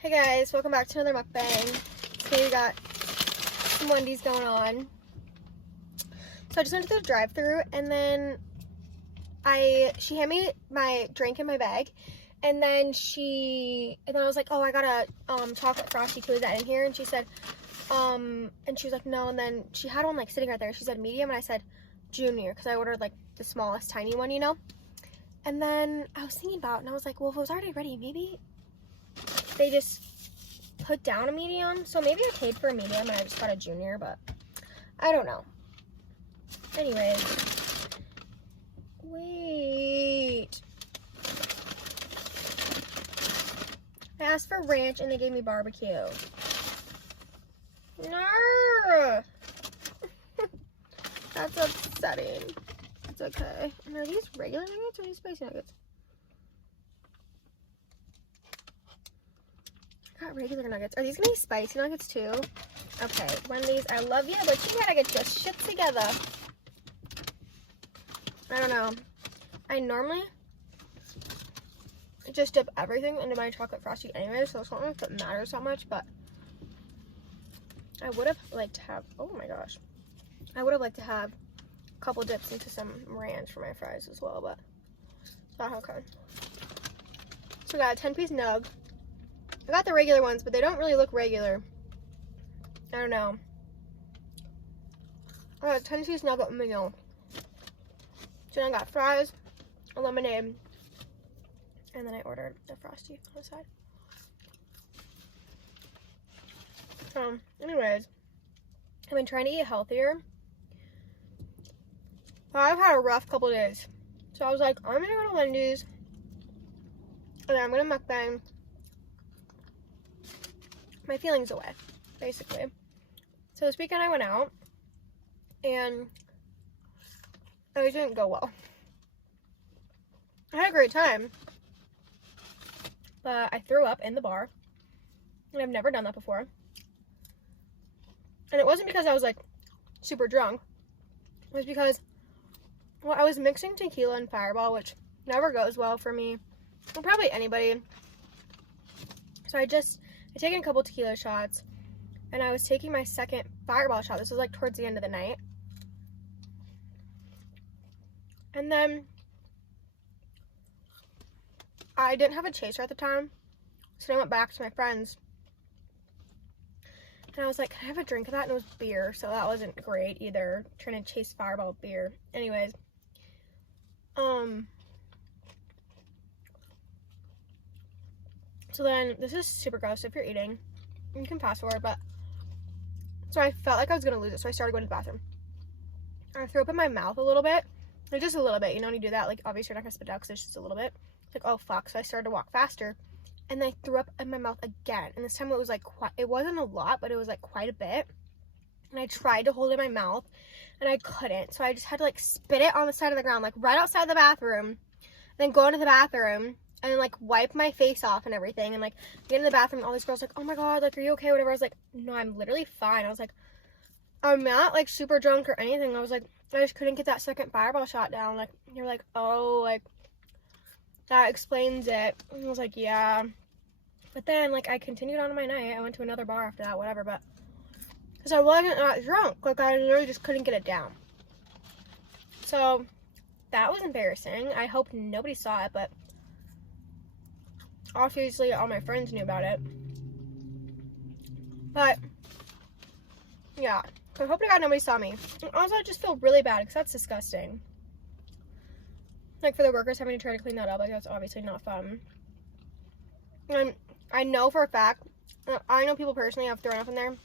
Hey guys, welcome back to another mukbang. Today we got some Wendy's going on. So I just went to the drive-thru and then she handed me my drink in my bag, and then I was like, oh, I got a chocolate frosty, can we get in here? And she said, and she was like, no, and then she had one like sitting right there. She said medium, and I said junior, because I ordered like the smallest tiny one, you know? And then I was thinking about it, and I was like, well, if it was already ready, maybe they just put down a medium. So maybe I paid for a medium and I just got a junior, but I don't know. Anyways, wait. I asked for ranch and they gave me barbecue. No. That's upsetting. It's okay. And are these regular nuggets or are these spicy nuggets? I got regular nuggets. Are these gonna be spicy nuggets too? Okay, Wendy's, I love you, but you gotta get your shit together. I don't know. I normally just dip everything into my chocolate frosty anyway, so it's not like it matters that much, but I would have liked to have, oh my gosh. I would have liked to have a couple dips into some ranch for my fries as well, but it's not okay. So I got a 10-piece nug. I got the regular ones, but they don't really look regular. I don't know. I got a 10-piece nugget meal. So then I got fries, a lemonade, and then I ordered the frosty on the side. So, anyways, I've been trying to eat healthier, but I've had a rough couple days. So I was like, I'm gonna go to Wendy's, and then I'm gonna mukbang my feelings away, basically. So this weekend I went out, and it didn't go well. I had a great time, but I threw up in the bar, and I've never done that before. And it wasn't because I was like super drunk. It was because, well, I was mixing tequila and Fireball, which never goes well for me, or probably anybody. So I'd taken a couple tequila shots, and I was taking my second Fireball shot. This was like towards the end of the night. And then I didn't have a chaser at the time, so I went back to my friends. And I was like, can I have a drink of that? And it was beer, so that wasn't great either, trying to chase Fireball with beer. Anyways, so then, this is super gross if you're eating. You can fast forward, but so I felt like I was gonna lose it, so I started going to the bathroom. I threw up in my mouth a little bit, like just a little bit. You know, when you do that, like obviously you're not gonna spit it out because it's just a little bit. Like, oh fuck! So I started to walk faster, and then I threw up in my mouth again. And this time it was like it wasn't a lot, but it was like quite a bit. And I tried to hold it in my mouth, and I couldn't. So I just had to like spit it on the side of the ground, like right outside the bathroom. Then go into the bathroom and then like wipe my face off and everything, and like get in the bathroom, and all these girls like, oh my god, like, are you okay, whatever. I was like, no, I'm literally fine. I was like, I'm not like super drunk or anything. I was like, I just couldn't get that second Fireball shot down. Like, you're like, oh, like that explains it. And I was like, yeah. But then like I continued on my night. I went to another bar after that, whatever, but because I wasn't that drunk, like I literally just couldn't get it down. So that was embarrassing. I hope nobody saw it, but obviously all my friends knew about it. But yeah, so I hope to God nobody saw me. And also I just feel really bad because that's disgusting. Like for the workers having to try to clean that up, like that's obviously not fun. And I know for a fact, I know people personally have thrown up in there,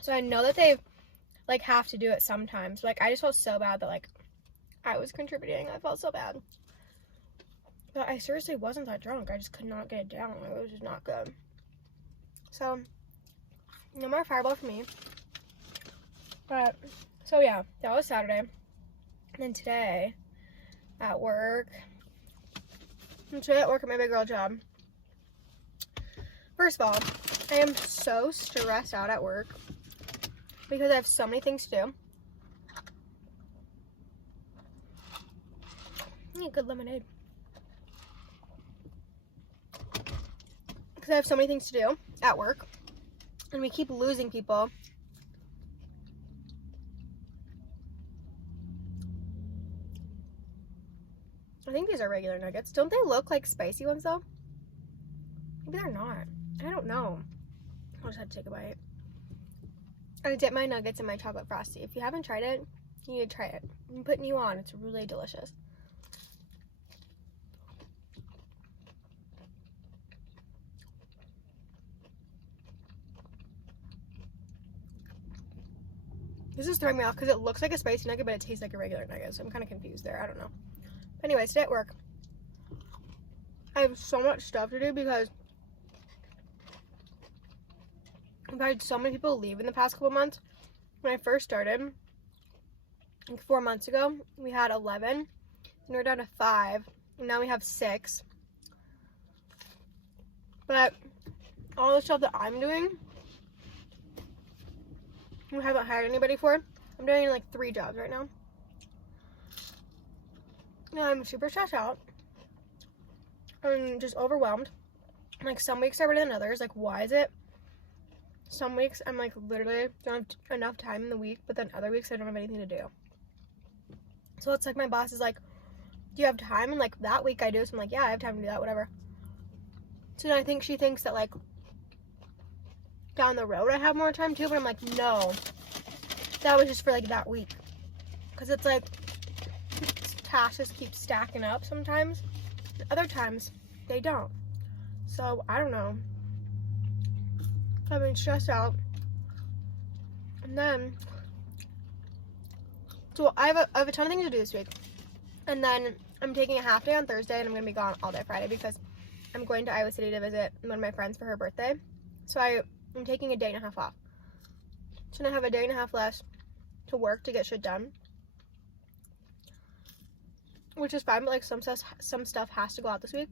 so I know that they like have to do it sometimes. Like I just felt so bad that like I was contributing. I felt so bad. But I seriously wasn't that drunk. I just could not get it down. It was just not good. So, no more Fireball for me. But, so yeah, that was Saturday. And then today, at work, at my big girl job. First of all, I am so stressed out at work because I have so many things to do. I need a good lemonade. because I have so many things to do at work, and we keep losing people. I think these are regular nuggets. Don't they look like spicy ones though? Maybe they're not. I don't know. I'll just have to take a bite. I dip my nuggets in my chocolate frosty. If you haven't tried it, you need to try it. I'm putting you on. It's really delicious. This is throwing me off because it looks like a spicy nugget, but it tastes like a regular nugget. So I'm kind of confused there. I don't know. But anyways, today at work, I have so much stuff to do because I've had so many people leave in the past couple months. When I first started, like 4 months ago, we had 11, and we're down to 5, and now we have 6. But all the stuff that I'm doing, we haven't hired anybody for. I'm doing like 3 jobs right now. And I'm super stressed out. I'm just overwhelmed. Like, some weeks are better than others. Like, why is it? Some weeks I'm like literally don't have enough time in the week, but then other weeks I don't have anything to do. So it's like my boss is like, do you have time? And like that week I do. So I'm like, yeah, I have time to do that, whatever. So then I think she thinks that like down the road I have more time too, but I'm like, no. That was just for like that week. Because it's like tasks just keep stacking up sometimes. And other times they don't. So I don't know. I've been stressed out. And then, so I have a ton of things to do this week. And then I'm taking a half day on Thursday, and I'm going to be gone all day Friday because I'm going to Iowa City to visit one of my friends for her birthday. So I'm taking a day and a half off. So now I have a day and a half left to work to get shit done. Which is fine, but like some stuff has to go out this week.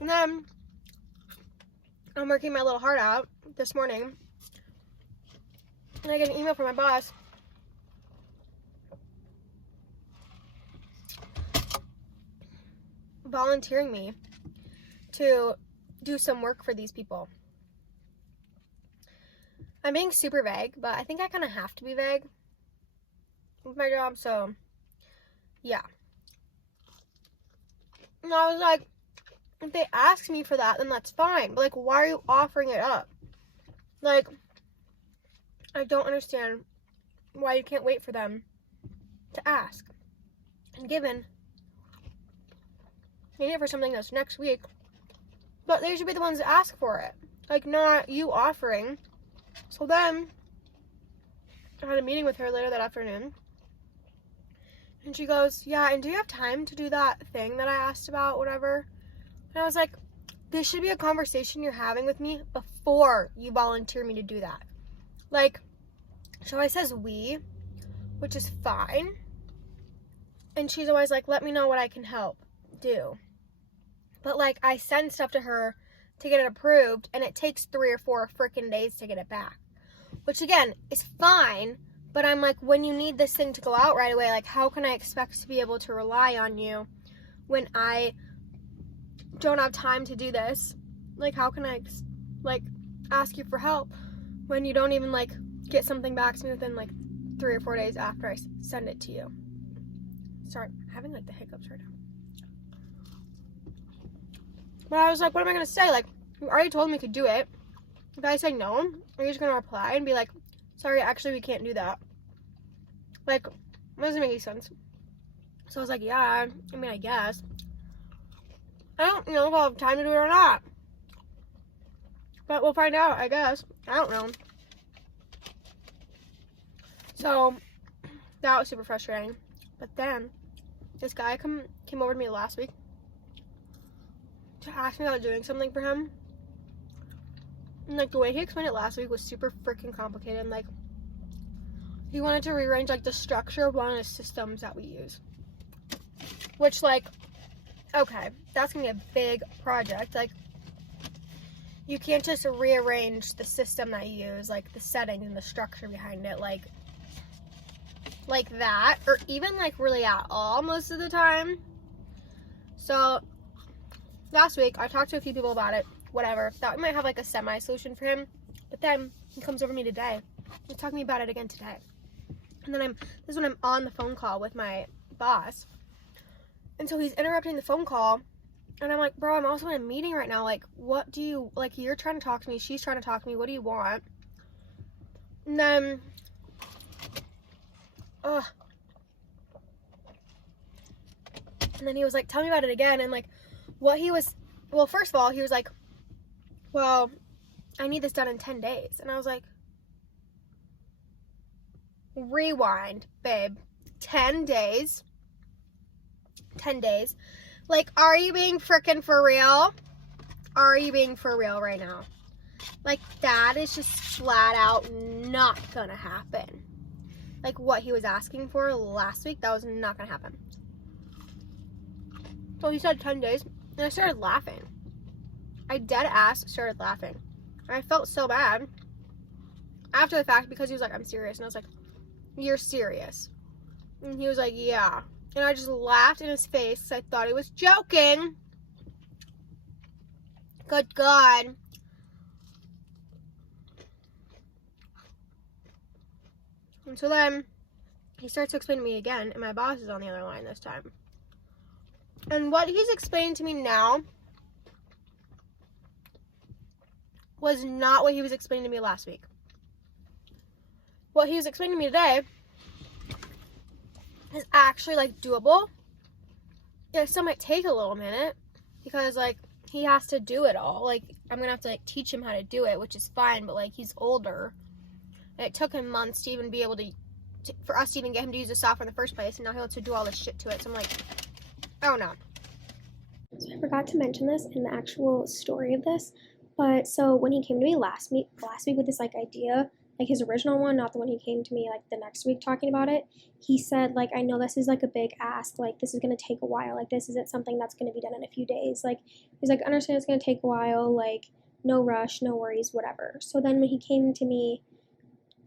And then I'm working my little heart out this morning, and I get an email from my boss volunteering me to do some work for these people. I'm being super vague, but I think I kind of have to be vague with my job, so yeah. And I was like, if they ask me for that, then that's fine. But, like, why are you offering it up? Like, I don't understand why you can't wait for them to ask. And given you need it for something that's next week, but they should be the ones that ask for it. Like, not you offering. So then, I had a meeting with her later that afternoon. And she goes, yeah, and do you have time to do that thing that I asked about, whatever? And I was like, this should be a conversation you're having with me before you volunteer me to do that. Like, she always says we, which is fine. And she's always like, let me know what I can help do. But, like, I send stuff to her to get it approved, and it takes 3 or 4 freaking days to get it back. Which, again, is fine. But I'm like, when you need this thing to go out right away, like, how can I expect to be able to rely on you when I don't have time to do this? Like, how can I, like, ask you for help when you don't even, like, get something back to me within, like, 3 or 4 days after I send it to you? Sorry, I'm having, like, the hiccups right now. But I was like, what am I going to say? Like, you already told me you could do it. If I say no, are you just going to reply and be like, sorry, actually, we can't do that? Like, it doesn't make any sense. So I was like, yeah, I mean, I guess. I don't know if I'll have time to do it or not. But we'll find out, I guess. I don't know. So, that was super frustrating. But then, this guy came over to me last week to ask me about doing something for him. And, like, the way he explained it last week was super freaking complicated. Like, he wanted to rearrange, like, the structure of one of the systems that we use. Which, like, okay, that's going to be a big project. Like, you can't just rearrange the system that you use, like, the settings and the structure behind it, like that. Or even, like, really at all most of the time. So, last week, I talked to a few people about it. whatever. Thought we might have like a semi-solution for him. But then he comes over to me today. He's talking to me about it again today. And then this is when I'm on the phone call with my boss. And so he's interrupting the phone call. And I'm like, bro, I'm also in a meeting right now. Like, what do you, like, you're trying to talk to me. She's trying to talk to me. What do you want? And then, and then he was like, tell me about it again. And like, what he was, well, first of all, he was like, well, I need this done in 10 days. And I was like, rewind, babe. 10 days? 10 days? Like, are you being freaking for real? Are you being for real right now? Like, that is just flat out not gonna happen. Like, what he was asking for last week, that was not gonna happen. So he said 10 days, and I started laughing. I dead ass started laughing. And I felt so bad after the fact because he was like, I'm serious. And I was like, you're serious? And he was like, yeah. And I just laughed in his face because I thought he was joking. Good God. And so then he starts to explain to me again, and my boss is on the other line this time. And what he's explaining to me now was not what he was explaining to me last week. What he was explaining to me today is actually, like, doable. It still might take a little minute because, like, he has to do it all. Like, I'm going to have to, like, teach him how to do it, which is fine, but, like, he's older. And it took him months to even be able to for us to even get him to use the software in the first place, and now he wants to do all this shit to it. So I'm like, oh no. So I forgot to mention this in the actual story of this, but so when he came to me last week with this like idea, like his original one, not the one he came to me like the next week talking about it, he said like, I know this is like a big ask, like this is going to take a while, like this isn't something that's going to be done in a few days, like he's like, I understand it's going to take a while, like no rush, no worries, whatever. So then when he came to me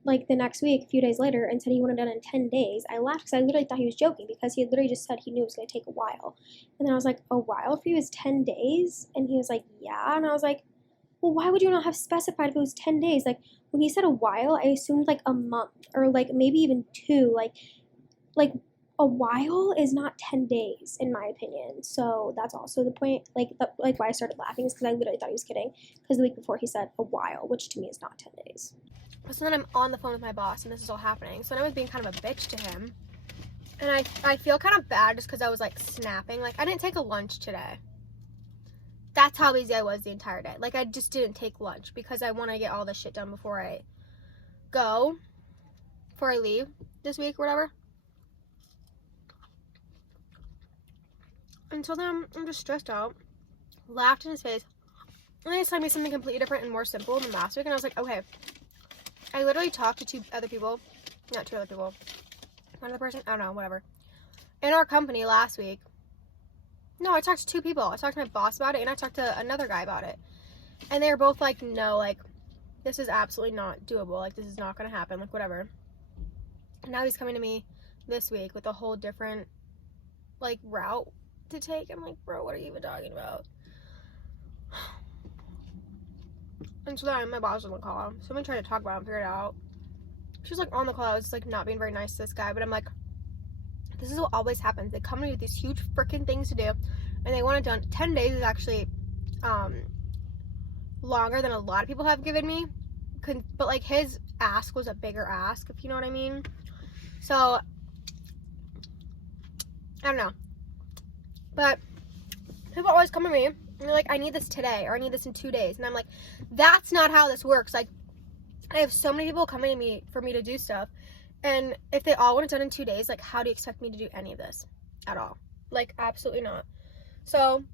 like the next week, a few days later, and said he wanted it done in 10 days, I laughed because I literally thought he was joking because he had literally just said he knew it was going to take a while. And then I was like, a while for you is 10 days? And he was like, yeah. And I was like, well, why would you not have specified if it was 10 days? Like, when he said a while, I assumed like a month or like maybe even 2. Like a while is not 10 days, in my opinion. So that's also the point. Like why I started laughing is because I literally thought he was kidding. Because the week before he said a while, which to me is not 10 days. So then I'm on the phone with my boss, and this is all happening. So then I was being kind of a bitch to him. And I feel kind of bad just because I was, like, snapping. Like, I didn't take a lunch today. That's how busy I was the entire day. Like, I just didn't take lunch because I want to get all this shit done before I leave this week or whatever. And so then I'm just stressed out. Laughed in his face. And then he told me something completely different and more simple than last week. And I was like, okay. I literally talked to 2 other people. Not 2 other people. One other person? I don't know, whatever. In our company last week. No, I talked to 2 people. I talked to my boss about it, and I talked to another guy about it. And they were both like, no, like, this is absolutely not doable. Like, this is not going to happen. Like, whatever. And now he's coming to me this week with a whole different, like, route to take. I'm like, bro, what are you even talking about? And so then my boss was on the call. Someone tried to talk about it and figure it out. She was like on the call. I was like not being very nice to this guy. But I'm like, this is what always happens. They come to me with these huge freaking things to do. And they want it done. 10 days is actually longer than a lot of people have given me. But like his ask was a bigger ask, if you know what I mean. So, I don't know. But people always come to me. And they're like, I need this today, or I need this in 2 days. And I'm like, that's not how this works. Like, I have so many people coming to me for me to do stuff. And if they all want it done in 2 days, like, how do you expect me to do any of this at all? Like, absolutely not. So,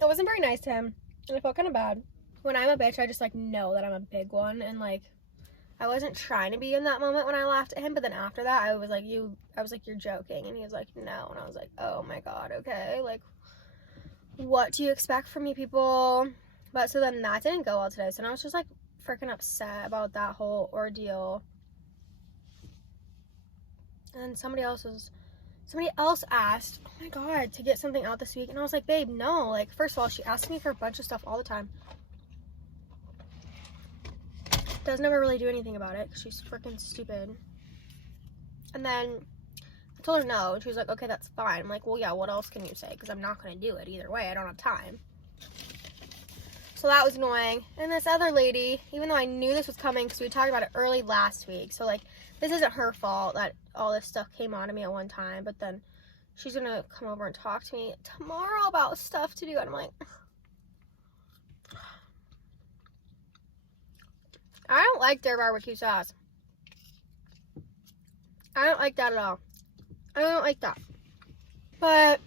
it wasn't very nice to him. And I felt kind of bad. When I'm a bitch, I just, like, know that I'm a big one. And, like, I wasn't trying to be in that moment when I laughed at him. But then after that, I was like, you're joking. And he was like, no. And I was like, oh, my God, okay. Like, what do you expect from me, people? But so then that didn't go well today. So I was just like freaking upset about that whole ordeal. And somebody else was somebody else asked, oh my god, to get something out this week. And I was like, babe, no. Like, first of all, she asks me for a bunch of stuff all the time. Doesn't ever really do anything about it because she's freaking stupid. And then I told her no, and she was like, okay, that's fine. I'm like, well, yeah, what else can you say? Because I'm not going to do it either way. I don't have time. So that was annoying. And this other lady, even though I knew this was coming because we talked about it early last week, so, like, this isn't her fault that all this stuff came on to me at one time, but then she's going to come over and talk to me tomorrow about stuff to do, and I'm like, I don't like their barbecue sauce. I don't like that at all. I don't like that. But,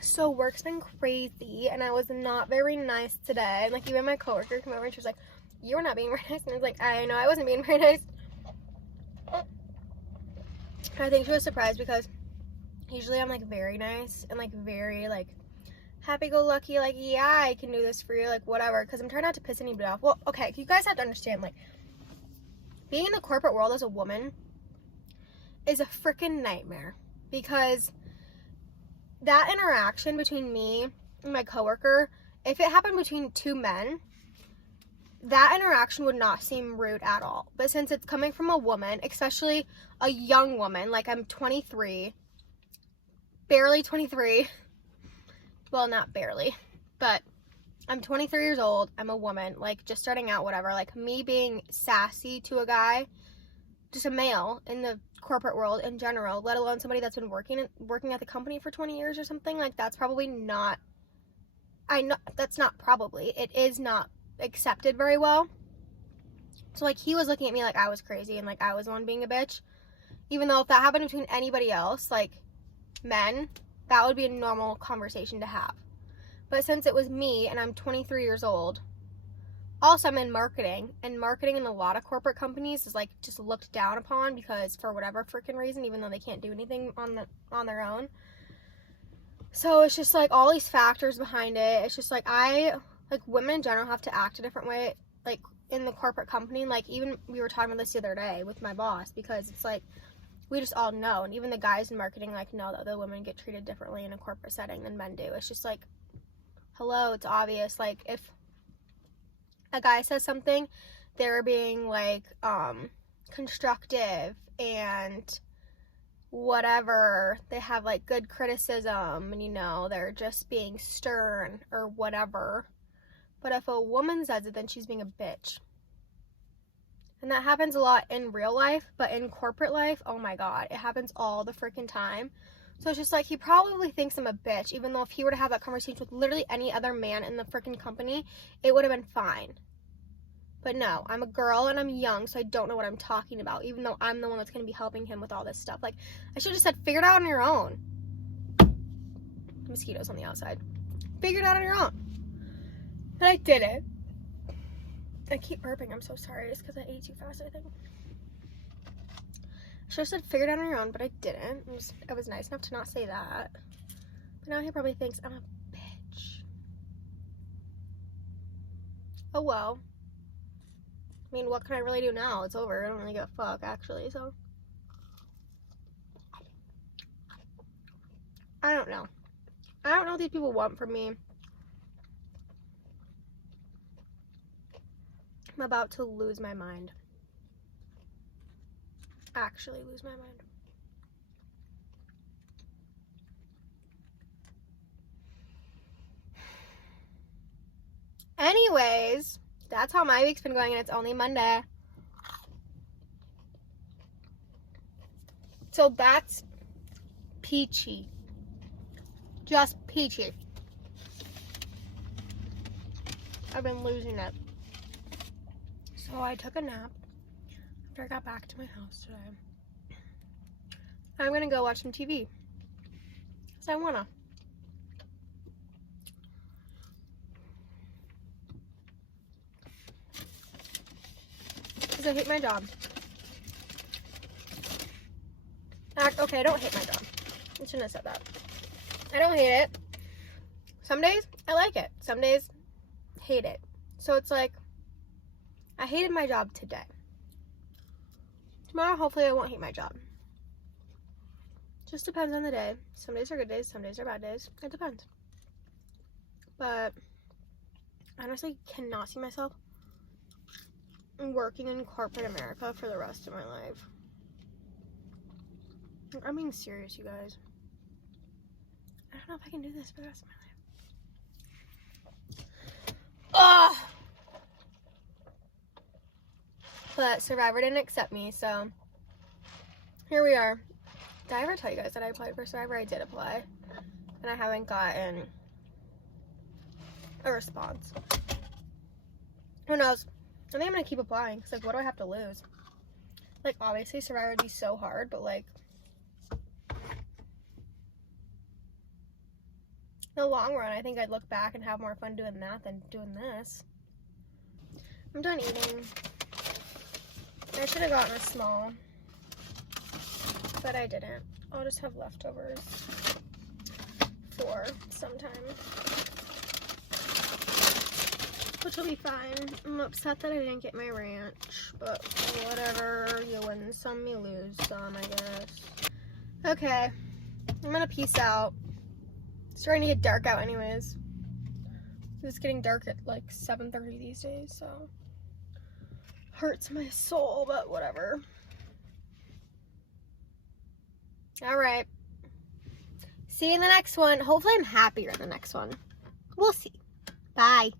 so work's been crazy, and I was not very nice today. Like, even my coworker came over and she was like, you were not being very nice. And I was like, I know I wasn't being very nice. I think she was surprised because usually I'm, like, very nice and, like, very, like, happy-go-lucky, like, yeah, I can do this for you, like, whatever, because I'm trying not to piss anybody off. Well, okay, you guys have to understand, like, being in the corporate world as a woman is a freaking nightmare, because that interaction between me and my coworker, if it happened between two men, that interaction would not seem rude at all. But since it's coming from a woman, especially a young woman, like I'm 23, barely 23, well, not barely, but I'm 23 years old, I'm a woman, like, just starting out, whatever, like, me being sassy to a guy, just a male in the corporate world in general, let alone somebody that's been working at the company for 20 years or something, like, that's probably not, that's not probably, it is not accepted very well. So, like, he was looking at me like I was crazy and, like, I was the one being a bitch, even though if that happened between anybody else, like, men, that would be a normal conversation to have. But since it was me and I'm 23 years old, also I'm in marketing, and marketing in a lot of corporate companies is, like, just looked down upon because for whatever freaking reason, even though they can't do anything on their own. So it's just, like, all these factors behind it. It's just, like, women in general have to act a different way, like, in the corporate company. Like, even we were talking about this the other day with my boss, because it's, like, we just all know, and even the guys in marketing, like, know that the women get treated differently in a corporate setting than men do. It's just, like, hello, it's obvious. Like, if a guy says something, they're being, like, constructive and whatever. They have, like, good criticism, and, you know, they're just being stern or whatever. But if a woman says it, then she's being a bitch. And that happens a lot in real life, but in corporate life, oh my god, it happens all the freaking time. So it's just, like, he probably thinks I'm a bitch, even though if he were to have that conversation with literally any other man in the freaking company, it would have been fine. But no, I'm a girl and I'm young, so I don't know what I'm talking about, even though I'm the one that's going to be helping him with all this stuff. Like, I should have just said, figure it out on your own. Mosquitoes on the outside. Figure it out on your own. And I didn't. I keep burping, I'm so sorry. It's because I ate too fast, I think. I should have said, figure it out on your own, but I didn't. I was nice enough to not say that. But now he probably thinks I'm a bitch. Oh well. I mean, what can I really do now? It's over. I don't really give a fuck, actually, so. I don't know. I don't know what these people want from me. I'm about to lose my mind. Actually lose my mind. Anyways, that's how my week's been going, and it's only Monday. So that's peachy. Just peachy. I've been losing it. So I took a nap after I got back to my house today. I'm gonna go watch some TV. Because I wanna. Because I hate my job. Okay, I don't hate my job. I shouldn't have said that. I don't hate it. Some days, I like it. Some days, hate it. So it's like, I hated my job today. Tomorrow, hopefully, I won't hate my job. Just depends on the day. Some days are good days, some days are bad days. It depends. But I honestly cannot see myself working in corporate America for the rest of my life. I'm being serious, you guys. I don't know if I can do this for the rest of my life. Ugh! But Survivor didn't accept me, so here we are. Did I ever tell you guys that I applied for Survivor? I did apply, and I haven't gotten a response. Who knows? I think I'm gonna keep applying, because, like, what do I have to lose? Like, obviously, Survivor would be so hard, but, like, in the long run, I think I'd look back and have more fun doing that than doing this. I'm done eating. I should have gotten a small, but I didn't. I'll just have leftovers for sometime, which will be fine. I'm upset that I didn't get my ranch, but whatever. You win some, you lose some, I guess. Okay, I'm gonna peace out. It's starting to get dark out anyways. It's getting dark at like 7:30 these days, so hurts my soul, but whatever. All right. See you in the next one. Hopefully I'm happier in the next one. We'll see. Bye.